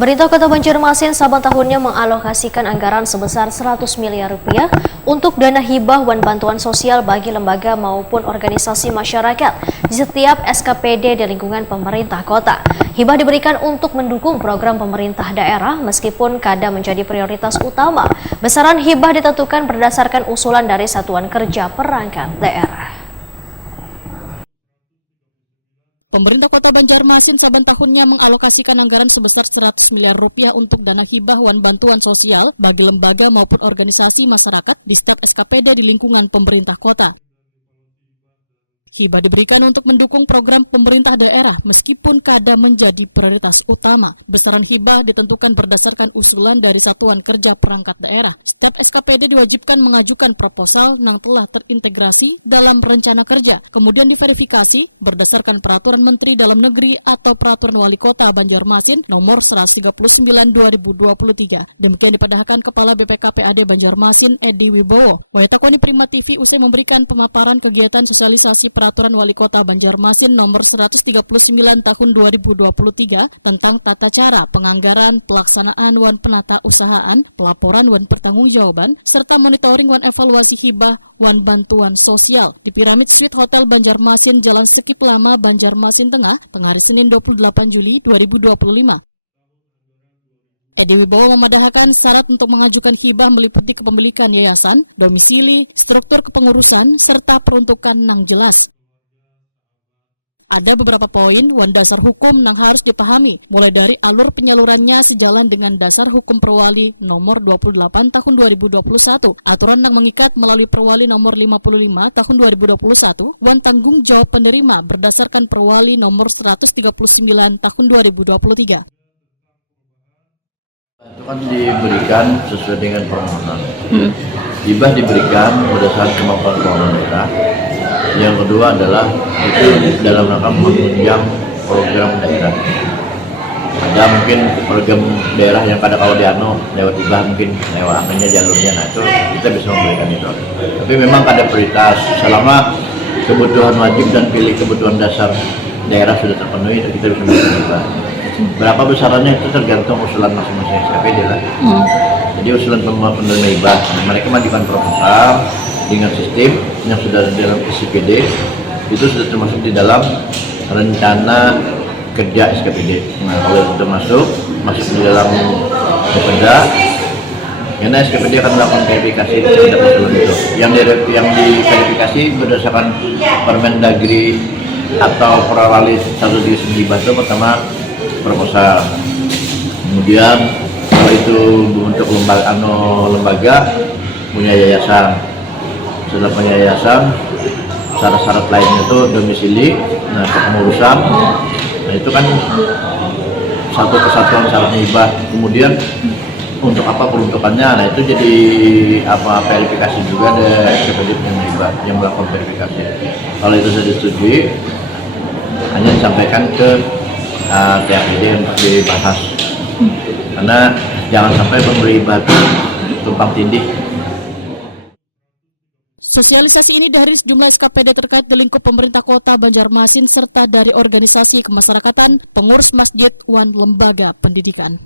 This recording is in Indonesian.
Pemerintah Kota Banjarmasin saban tahunnya mengalokasikan anggaran sebesar 100 miliar rupiah untuk dana hibah dan bantuan sosial bagi lembaga maupun organisasi masyarakat di setiap SKPD di lingkungan pemerintah kota. Hibah diberikan untuk mendukung program pemerintah daerah meskipun kadang menjadi prioritas utama. Besaran hibah ditentukan berdasarkan usulan dari Satuan Kerja Perangkat Daerah. Pemerintah Kota Banjarmasin saban tahunnya mengalokasikan anggaran sebesar 100 miliar rupiah untuk dana hibah dan bantuan sosial bagi lembaga maupun organisasi masyarakat di setiap SKPD di lingkungan pemerintah kota. Hibah diberikan untuk mendukung program pemerintah daerah meskipun kadang menjadi prioritas utama. Besaran hibah ditentukan berdasarkan usulan dari Satuan Kerja Perangkat Daerah. Setiap SKPD diwajibkan mengajukan proposal yang telah terintegrasi dalam rencana kerja, kemudian diverifikasi berdasarkan Peraturan Menteri Dalam Negeri atau Peraturan Wali Kota Banjarmasin Nomor 139/2023. Demikian dipadahkan Kepala BPKPAD Banjarmasin Edi Wibowo. Wayatakoni Prima TV usai memberikan pemaparan kegiatan sosialisasi Peraturan Wali Kota Banjarmasin Nomor 139 Tahun 2023 tentang tata cara penganggaran, pelaksanaan dan penata usahaan, pelaporan dan pertanggungjawaban, serta monitoring dan evaluasi hibah dan bantuan sosial di Pyramid Suite Hotel Banjarmasin, Jalan Sekip Lama, Banjarmasin Tengah, hari Senin 28 Juli 2025. Edi Wibowo memadahkan syarat untuk mengajukan hibah meliputi kepemilikan yayasan, domisili, struktur kepengurusan, serta peruntukan yang jelas. Ada beberapa poin dan dasar hukum yang harus dipahami, mulai dari alur penyalurannya sejalan dengan dasar hukum Perwali Nomor 28 Tahun 2021, aturan yang mengikat melalui Perwali Nomor 55 Tahun 2021, dan tanggung jawab penerima berdasarkan Perwali Nomor 139 Tahun 2023. Itu kan diberikan sesuai dengan permohonan. Hibah diberikan berdasarkan kemampuan keuangan daerah. Yang kedua adalah itu dalam rangka menunjang program daerah. Ada mungkin program daerah yang kadang-kadang dianu lewat hibah, mungkin lewat akhirnya jalurnya, nah itu kita bisa memberikan itu. Tapi memang ada prioritas selama kebutuhan wajib dan pilih kebutuhan dasar daerah sudah terpenuhi, itu kita bisa memberikan hibah. Berapa besarannya itu tergantung usulan masing-masing SKPD lah. Jadi usulan penerima hibah, mereka majukan proposal dengan sistem yang sudah ada dalam SKPD, itu sudah termasuk di dalam rencana kerja SKPD. Nah, kalau sudah masuk di dalam perda, karena SKPD akan melakukan verifikasi terhadap usulan itu. Yang diverifikasi berdasarkan Permendagri atau Perwali 139 itu pertama proposal, kemudian kalau itu untuk lembaga punya yayasan, setelah punya yayasan syarat-syarat lainnya itu domisili, nah kepengurusan, nah itu kan satu kesatuan syaratnya hibah. Kemudian untuk apa peruntukannya, nah itu jadi apa verifikasi juga ada SKPD penerima hibah yang melakukan verifikasi. Kalau itu sudah disetujui, hanya disampaikan ke TAPD untuk dibahas, karena jangan sampai pemberi hibah tumpang tindih. Sosialisasi ini dari sejumlah SKPD terkait di lingkup pemerintah kota Banjarmasin serta dari organisasi kemasyarakatan, pengurus masjid, dan lembaga pendidikan.